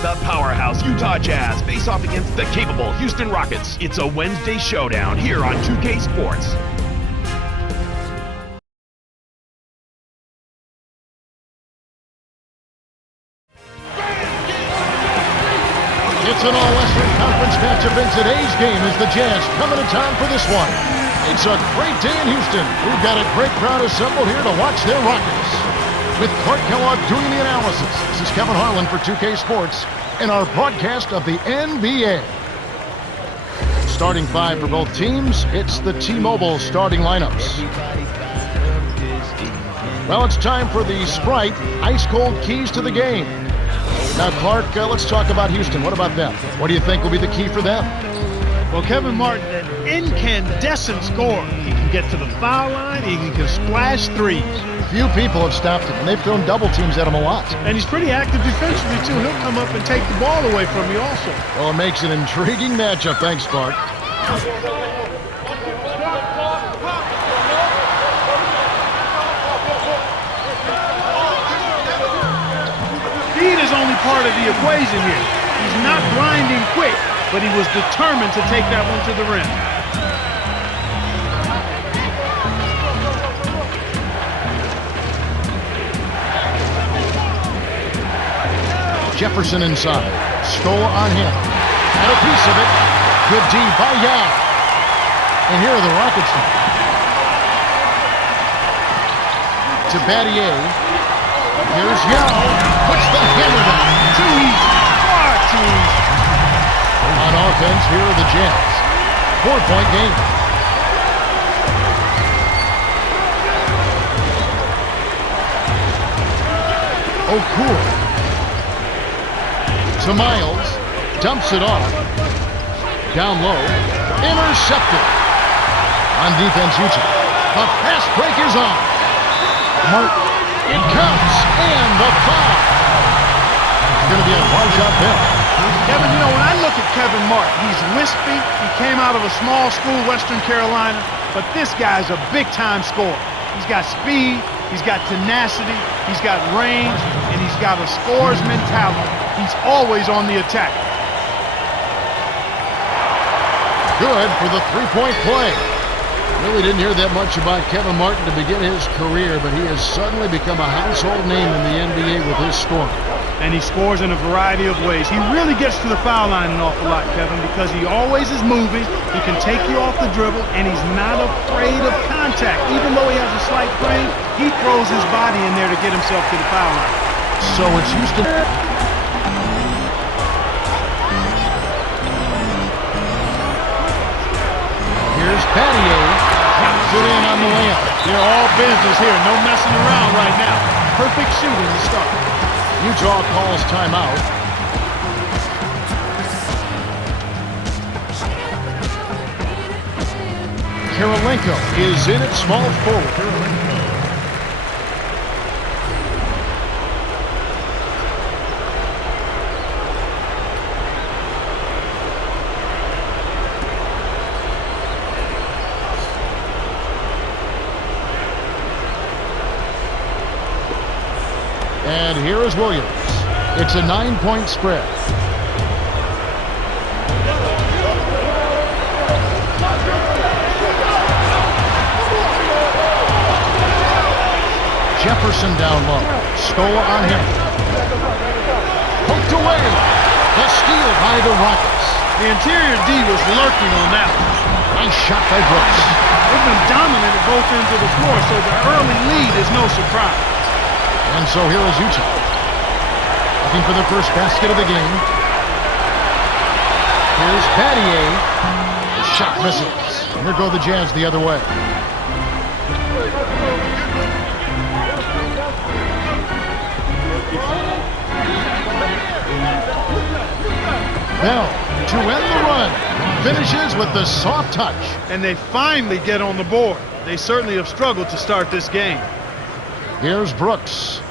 The powerhouse Utah Jazz face off against the capable Houston Rockets. It's a Wednesday showdown here on 2K Sports. It's an all-Western Conference matchup, and today's game is the Jazz coming to town for this one. It's a great day in Houston. We've got a great crowd assembled here to watch their Rockets. With Clark Kellogg doing the analysis, this is Kevin Harlan for 2K Sports and our broadcast of the NBA. Starting five for both teams, it's the T-Mobile starting lineups. Well, it's time for the Sprite ice-cold keys to the game. Now, Clark, let's talk about Houston. What about them? What do you think will be the key for them? Well, Kevin Martin, an incandescent scorer. He can get to the foul line. He can splash threes. Few people have stopped him, and they've thrown double teams at him a lot. And he's pretty active defensively, too. He'll come up and take the ball away from you also. Well, it makes an intriguing matchup. Thanks, Clark. Speed is only part of the equation here. He's not grinding quick, but he was determined to take that one to the rim. Jefferson inside. Scola on him. And a piece of it. Good D by Yao. And here are the Rockets now. To Battier. Here's Yao. Puts the hammer down. Too easy. Far too easy. On offense, here are the Jazz. 4-point game. Okura. To Miles, dumps it off, down low, intercepted. On defense, Utah. The fast break is on. Martin, it comes, and the foul. It's going to be a large out there. Kevin, you know, when I look at Kevin Martin, he's wispy. He came out of a small school, Western Carolina, but this guy's a big-time scorer. He's got speed, he's got tenacity, he's got range, and he's got a scorer's mentality. He's always on the attack. Good for the three-point play. Really didn't hear that much about Kevin Martin to begin his career, but he has suddenly become a household name in the NBA with his scoring. And he scores in a variety of ways. He really gets to the foul line an awful lot, Kevin, because he always is moving. He can take you off the dribble, and he's not afraid of contact. Even though he has a slight frame, he throws his body in there to get himself to the foul line. So it's Houston. Here's Battier. Drops it in on the layup. They're all business here. No messing around right now. Perfect shooting to start. Utah calls timeout. Kirilenko is in at small forward. And here is Williams. It's a 9-point spread. Jefferson down low. Scola on him. Poked away. The steal by the Rockets. The interior D was lurking on that one. Nice shot by Brooks. They've been dominant at both ends of the floor, so the early lead is no surprise. And so here is Utah. Looking for their first basket of the game. Here's Battier. The shot misses. And here go the Jazz the other way. Bell to end the run. Finishes with the soft touch. And they finally get on the board. They certainly have struggled to start this game. Here's Brooks.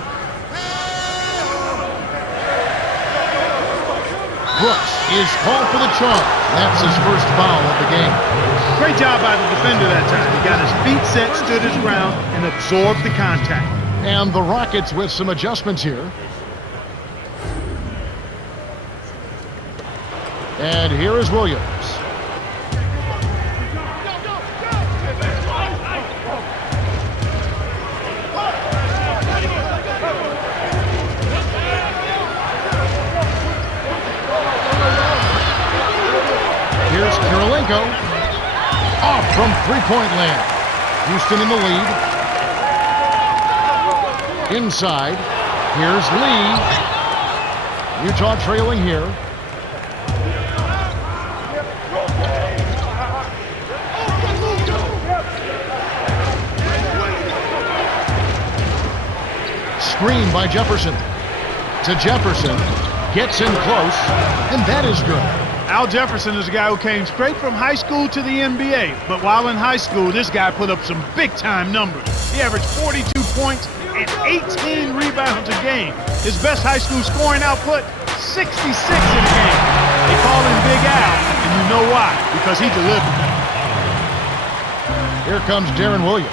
Brooks is called for the charge. That's his first foul of the game. Great job by the defender that time. He got his feet set, stood his ground, and absorbed the contact. And the Rockets with some adjustments here. And here is Williams. Here's Kirilenko. Off from three-point land. Houston in the lead. Inside. Here's Lee. Utah trailing here. Screen by Jefferson. To Jefferson. Gets in close. And that is good. Al Jefferson is a guy who came straight from high school to the NBA. But while in high school, this guy put up some big-time numbers. He averaged 42 points and 18 rebounds a game. His best high school scoring output, 66 in a game. They call him Big Al, and you know why. Because he delivered. Here comes Darren Williams.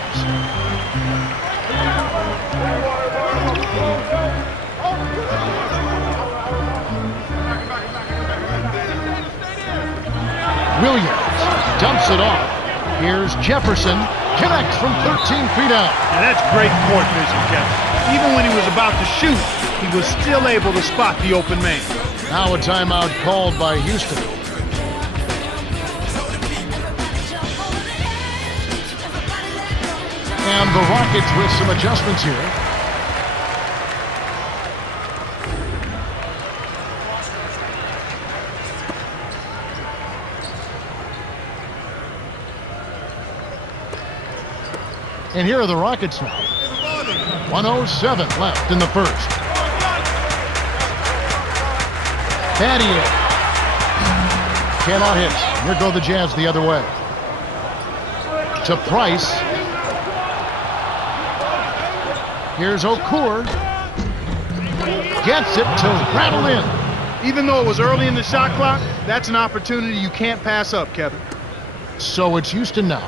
Williams dumps it off. Here's Jefferson. Connects from 13 feet out. Now that's great court vision, Kevin. Even when he was about to shoot, he was still able to spot the open man. Now a timeout called by Houston. And the Rockets with some adjustments here. And here are the Rockets now. 1:07 left in the first. Battier. Cannot hit. Here go the Jazz the other way. To Price. Here's Okur. Gets it to rattle in. Even though it was early in the shot clock, that's an opportunity you can't pass up, Kevin. So it's Houston now,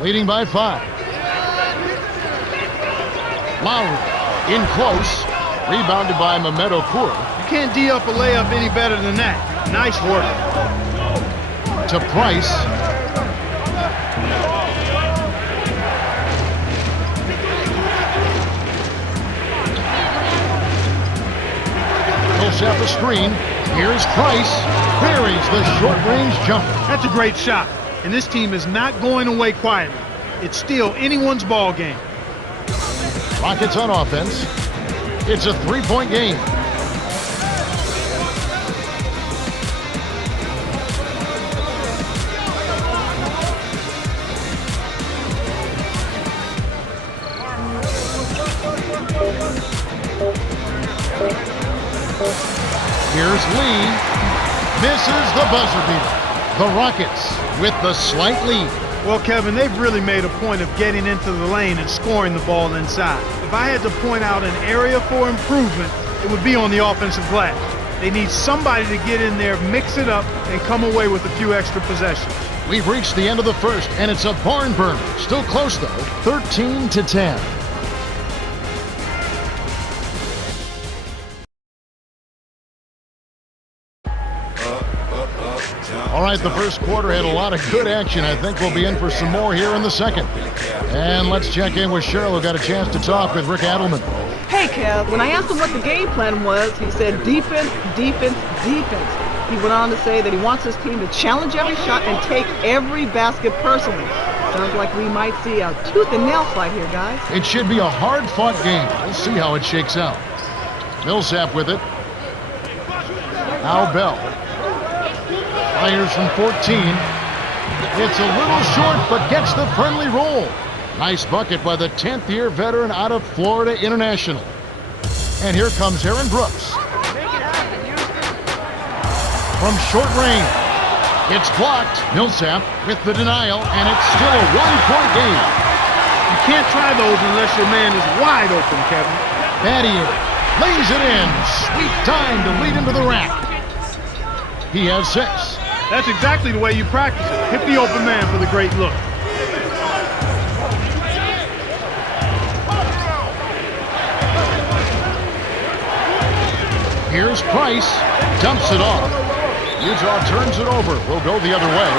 leading by 5. Lowry in close, rebounded by Mehmet Okur. You can't D up a layup any better than that. Nice work. To Price. Millsap a screen. Here's Price. Buries the short-range jumper. That's a great shot. And this team is not going away quietly. It's still anyone's ball game. Rockets on offense. It's a three-point game. Here's Lee. Misses the buzzer beater. The Rockets with the slight lead. Well, Kevin, they've really made a point of getting into the lane and scoring the ball inside. If I had to point out an area for improvement, it would be on the offensive glass. They need somebody to get in there, mix it up, and come away with a few extra possessions. We've reached the end of the first, and it's a barn burner. Still close, though, 13-10. All right, the first quarter had a lot of good action. I think we'll be in for some more here in the second. And let's check in with Cheryl, who got a chance to talk with Rick Adelman. Hey, Kev, when I asked him what the game plan was, he said defense, defense, defense. He went on to say that he wants his team to challenge every shot and take every basket personally. Sounds like we might see a tooth and nail fight here, guys. It should be a hard-fought game. We'll see how it shakes out. Millsap with it. Al Bell. Fires from 14. It's a little short, but gets the friendly roll. Nice bucket by the 10th-year veteran out of Florida International. And here comes Aaron Brooks. From short range. It's blocked. Millsap with the denial, and it's still a one-point game. You can't try those unless your man is wide open, Kevin. Battier lays it in. Sweet time to lead into the rack. He has 6. That's exactly the way you practice it. Hit the open man for the great look. Here's Price. Dumps it off. Utah turns it over. We'll go the other way.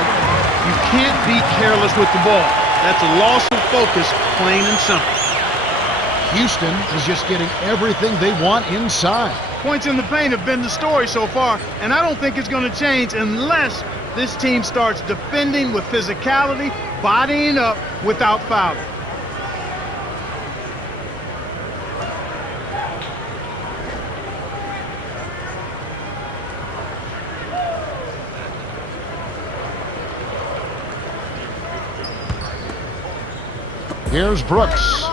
You can't be careless with the ball. That's a loss of focus, plain and simple. Houston is just getting everything they want inside. Points in the paint have been the story so far, and I don't think it's going to change unless this team starts defending with physicality, bodying up without fouling. Here's Brooks.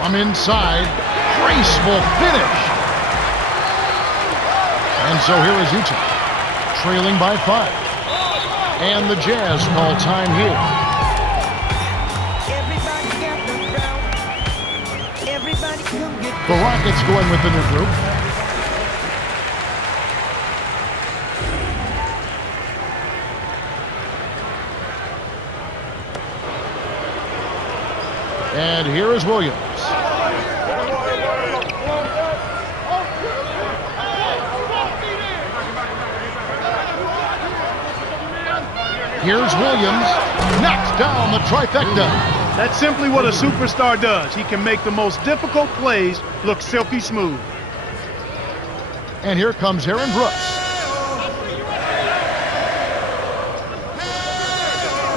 From inside, graceful finish. And so here is Utah, trailing by 5. And the Jazz call time here. The Rockets going with the new group. And here is Williams. Here's Williams. Knocks down the trifecta. That's simply what a superstar does. He can make the most difficult plays look silky smooth. And here comes Aaron Brooks.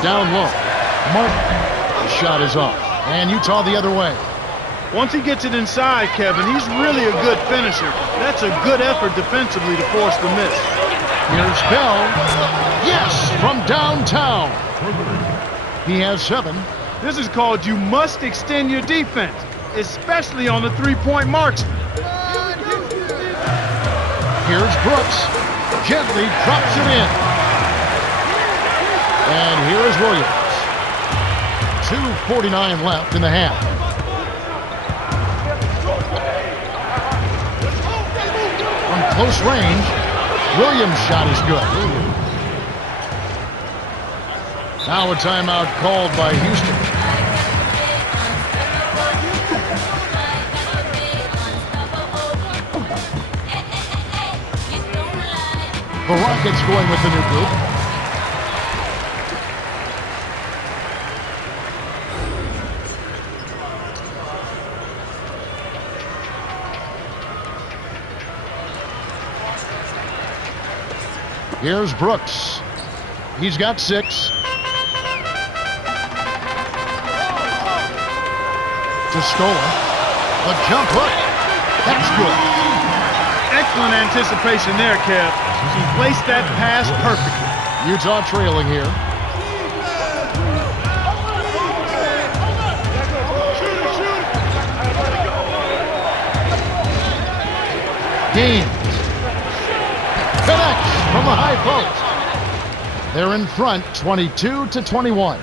Down low. Martin. The shot is off. And Utah the other way. Once he gets it inside, Kevin, he's really a good finisher. That's a good effort defensively to force the miss. Here's Bell. Yes, from downtown. He has 7. This is called you must extend your defense, especially on the three-point marksman. Here's Brooks. Gently drops it in. And here is Williams. 2:49 left in the half. From close range, Williams' shot is good. Now a timeout called by Houston. The Rockets going with the new group. Here's Brooks. He's got 6. To Scola. The jump hook. That's good. Excellent anticipation there, Kev. He placed that pass perfectly. Utah trailing here. Gaines. Connects from the high post. They're in front, 22-21.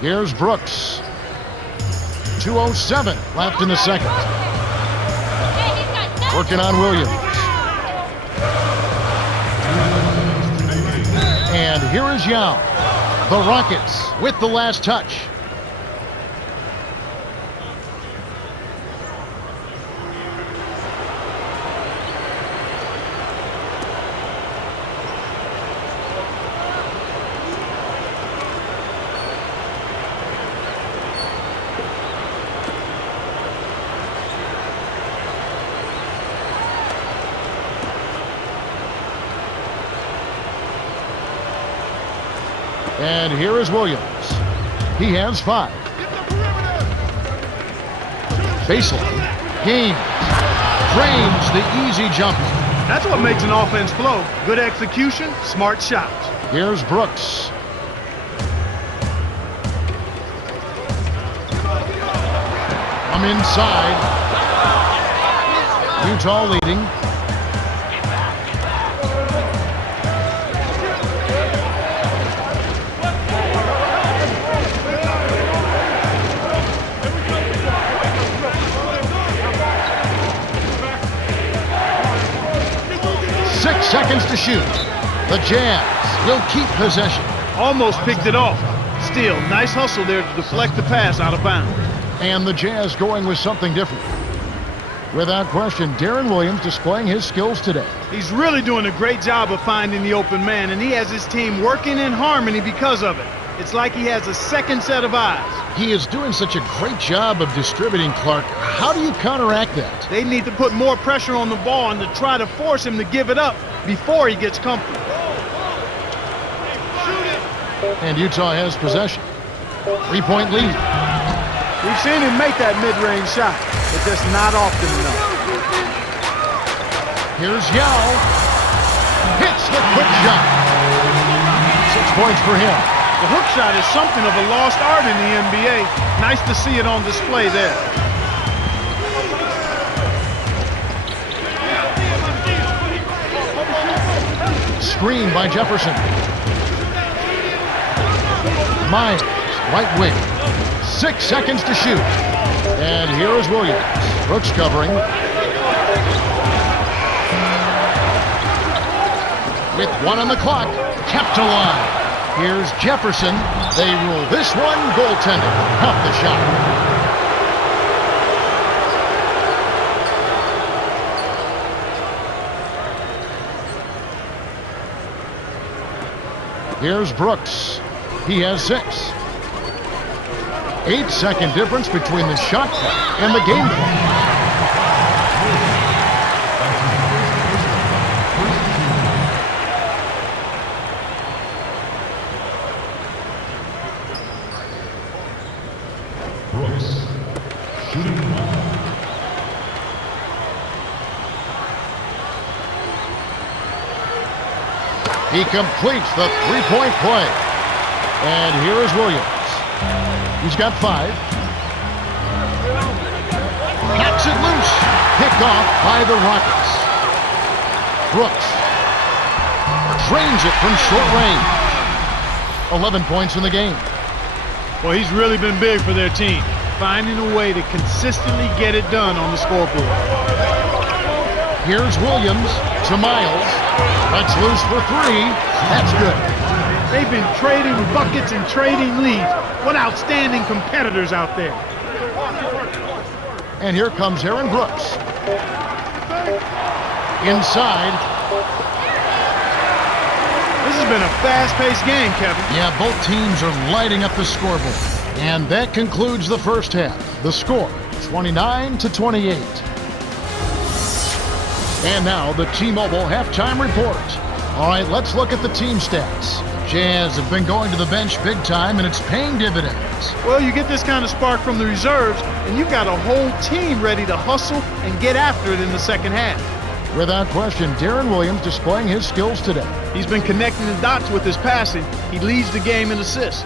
Here's Brooks. 2:07 left in the second. Working on Williams. And here is Yao. The Rockets with the last touch. And here is Williams. He has 5. Baseline. Gaines. Frames the easy jumper. That's what makes an offense flow. Good execution, smart shots. Here's Brooks. From inside. Utah leading. Seconds to shoot. The Jazz will keep possession. Almost picked it off. Still, nice hustle there to deflect the pass out of bounds. And the Jazz going with something different. Without question, Darren Williams displaying his skills today. He's really doing a great job of finding the open man, and he has his team working in harmony because of it. It's like he has a second set of eyes. He is doing such a great job of distributing, Clark. How do you counteract that? They need to put more pressure on the ball and to try to force him to give it up before he gets comfortable. And Utah has possession. 3-point lead. We've seen him make that mid-range shot, but just not often enough. Here's Yao. Hits the quick shot. 6 points for him. The hook shot is something of a lost art in the NBA. Nice to see it on display there. Screen by Jefferson. Myers, right wing. 6 seconds to shoot. And here is Williams. Brooks covering. With 1 on the clock, kept alive. Here's Jefferson. They rule this one goaltending. Off the shot. Here's Brooks. He has 6. 8-second difference between the shot clock and the game clock. He completes the 3-point play. And here is Williams. He's got 5. Knocks it loose. Picked off by the Rockets. Brooks drains it from short range. 11 points in the game. Well, he's really been big for their team, finding a way to consistently get it done on the scoreboard. Here's Williams to Miles. Cuts loose for 3. That's good. They've been trading buckets and trading leads. What outstanding competitors out there. And here comes Aaron Brooks. Inside. This has been a fast-paced game, Kevin. Yeah, both teams are lighting up the scoreboard. And that concludes the first half. The score, 29-28. And now the T-Mobile halftime report. All right, let's look at the team stats. Jazz have been going to the bench big time, and it's paying dividends. Well, you get this kind of spark from the reserves, and you've got a whole team ready to hustle and get after it in the second half. Without question, Darren Williams displaying his skills today. He's been connecting the dots with his passing. He leads the game in assists.